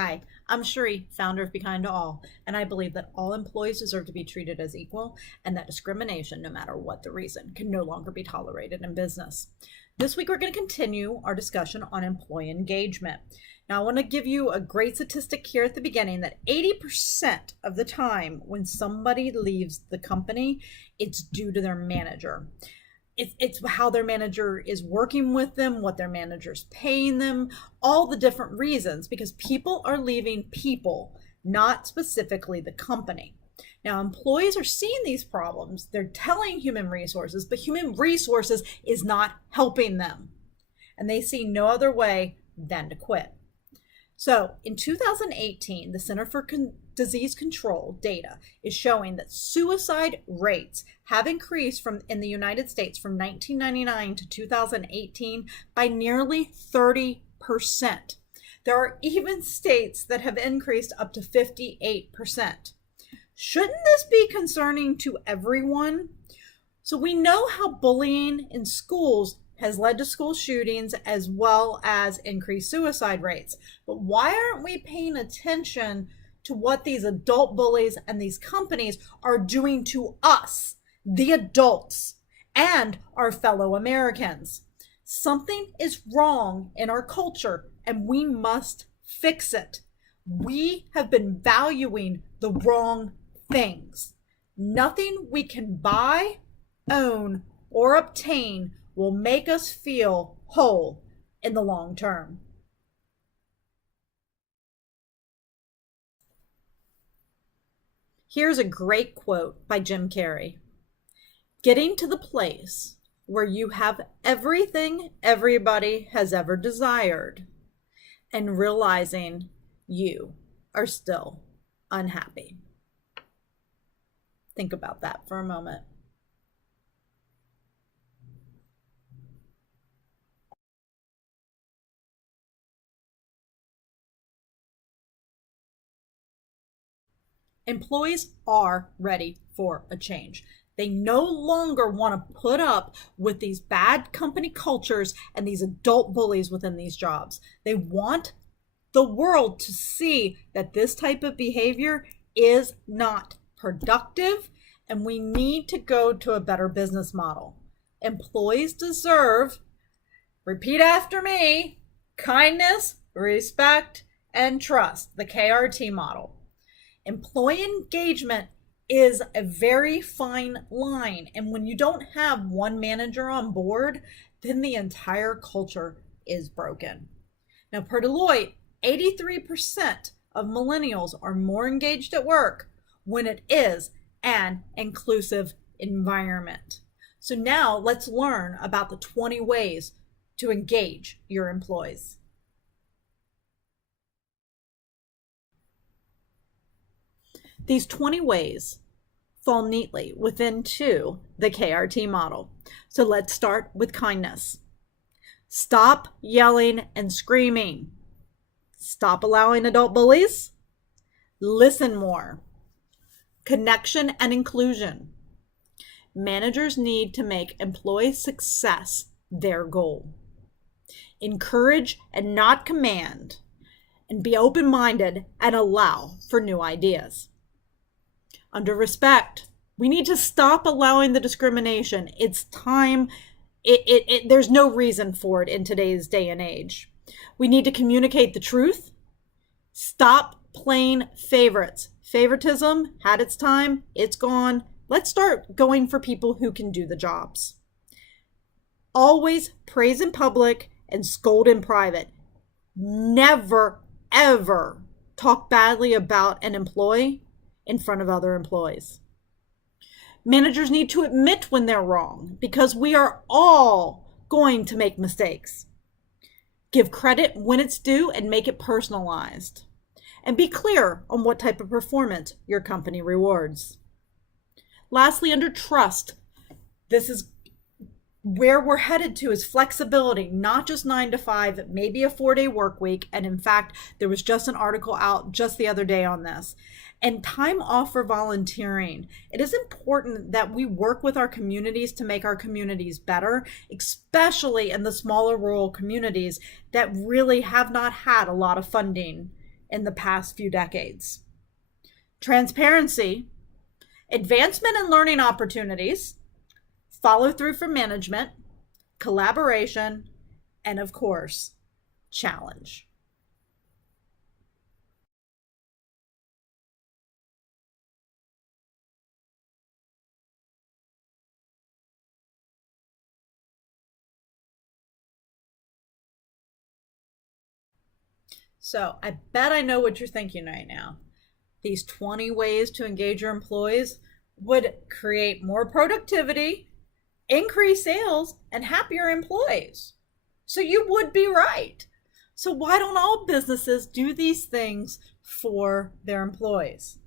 Hi, I'm Cherie, founder of Be Kind to All, and I believe that all employees deserve to be treated as equal and that discrimination, no matter what the reason, can no longer be tolerated in business. This week, we're going to continue our discussion on employee engagement. Now, I want to give you a great statistic here at the beginning that 80% of the time when somebody leaves the company, it's due to their manager. It's how their manager is working with them, what their manager's paying them, all the different reasons, because people are leaving people, not specifically the company. Now, employees are seeing these problems. They're telling human resources, but human resources is not helping them. And they see no other way than to quit. So in 2018, the Center for Disease Control data is showing that suicide rates have increased in the United States from 1999 to 2018 by nearly 30%. There are even states that have increased up to 58%. Shouldn't this be concerning to everyone? So we know how bullying in schools has led to school shootings as well as increased suicide rates. But why aren't we paying attention to what these adult bullies and these companies are doing to us, the adults, and our fellow Americans? Something is wrong in our culture and we must fix it. We have been valuing the wrong things. Nothing we can buy, own, or obtain will make us feel whole in the long term. Here's a great quote by Jim Carrey. Getting to the place where you have everything everybody has ever desired and realizing you are still unhappy. Think about that for a moment. Employees are ready for a change. They no longer want to put up with these bad company cultures and these adult bullies within these jobs. They want the world to see that this type of behavior is not productive and we need to go to a better business model. Employees deserve, repeat after me, kindness, respect, and trust, the KRT model. Employee engagement is a very fine line. And when you don't have one manager on board, then the entire culture is broken. Now, per Deloitte, 83% of millennials are more engaged at work when it is an inclusive environment. So now let's learn about the 20 ways to engage your employees. These 20 ways fall neatly within the KRT model. So let's start with kindness. Stop yelling and screaming. Stop allowing adult bullies. Listen more. Connection and inclusion. Managers need to make employee success their goal. Encourage and not command, and be open-minded and allow for new ideas. Under respect, we need to stop allowing the discrimination. It's time. There's no reason for it in today's day and age. We need to communicate the truth. Stop playing favorites. Favoritism had its time. It's gone. Let's start going for people who can do the jobs. Always praise in public and scold in private. Never, ever talk badly about an employee in front of other employees. Managers need to admit when they're wrong because we are all going to make mistakes. Give credit when it's due and make it personalized. And be clear on what type of performance your company rewards. Lastly, under trust, this is where we're headed to is flexibility, not just 9 to 5, maybe a 4-day work week. And in fact, there was just an article out just the other day on this. And time off for volunteering. It is important that we work with our communities to make our communities better, especially in the smaller rural communities that really have not had a lot of funding in the past few decades. Transparency, advancement in learning opportunities, follow through from management, collaboration, and of course, challenge. So I bet I know what you're thinking right now. These 20 ways to engage your employees would create more productivity, increase sales, and happier employees. So you would be right. So why don't all businesses do these things for their employees?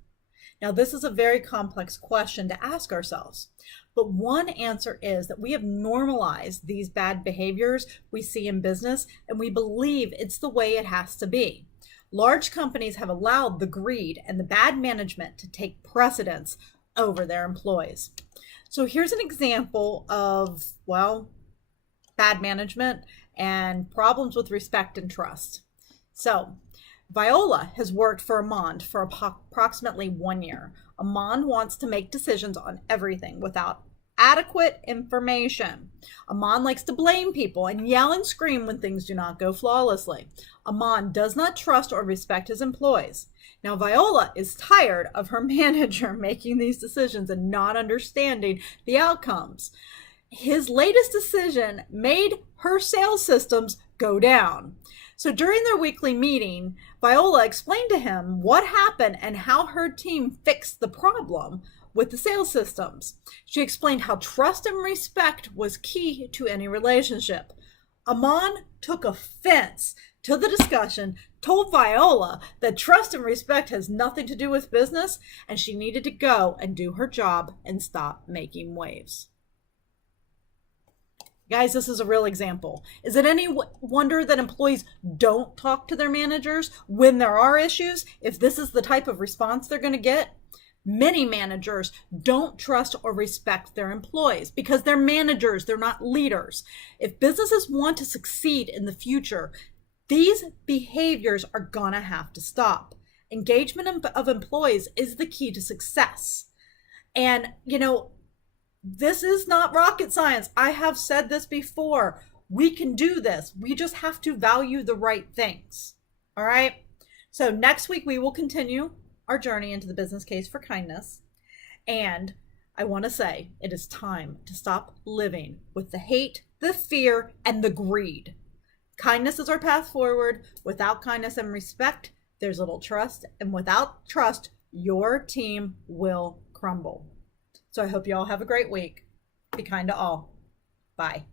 Now, this is a very complex question to ask ourselves. But one answer is that we have normalized these bad behaviors we see in business, and we believe it's the way it has to be. Large companies have allowed the greed and the bad management to take precedence over their employees. So here's an example of, well, bad management and problems with respect and trust. So Viola has worked for Amand for approximately 1 year. Amand wants to make decisions on everything without adequate information. Amand likes to blame people and yell and scream when things do not go flawlessly. Amand does not trust or respect his employees. Now, Viola is tired of her manager making these decisions and not understanding the outcomes. His latest decision made her sales systems go down. So during their weekly meeting, Viola explained to him what happened and how her team fixed the problem with the sales systems. She explained how trust and respect was key to any relationship. Amand took offense to the discussion, told Viola that trust and respect has nothing to do with business, and she needed to go and do her job and stop making waves. Guys, this is a real example. Is it any wonder that employees don't talk to their managers when there are issues, if this is the type of response they're going to get? Many managers don't trust or respect their employees because they're managers, they're not leaders. If businesses want to succeed in the future, these behaviors are going to have to stop. Engagement of employees is the key to success. And, this is not rocket science. I have said this before. We can do this. We just have to value the right things. All right. So next week, we will continue our journey into the business case for kindness. And I want to say it is time to stop living with the hate, the fear, and the greed. Kindness is our path forward. Without kindness and respect, there's little trust. And without trust, your team will crumble. So I hope you all have a great week. Be kind to all. Bye.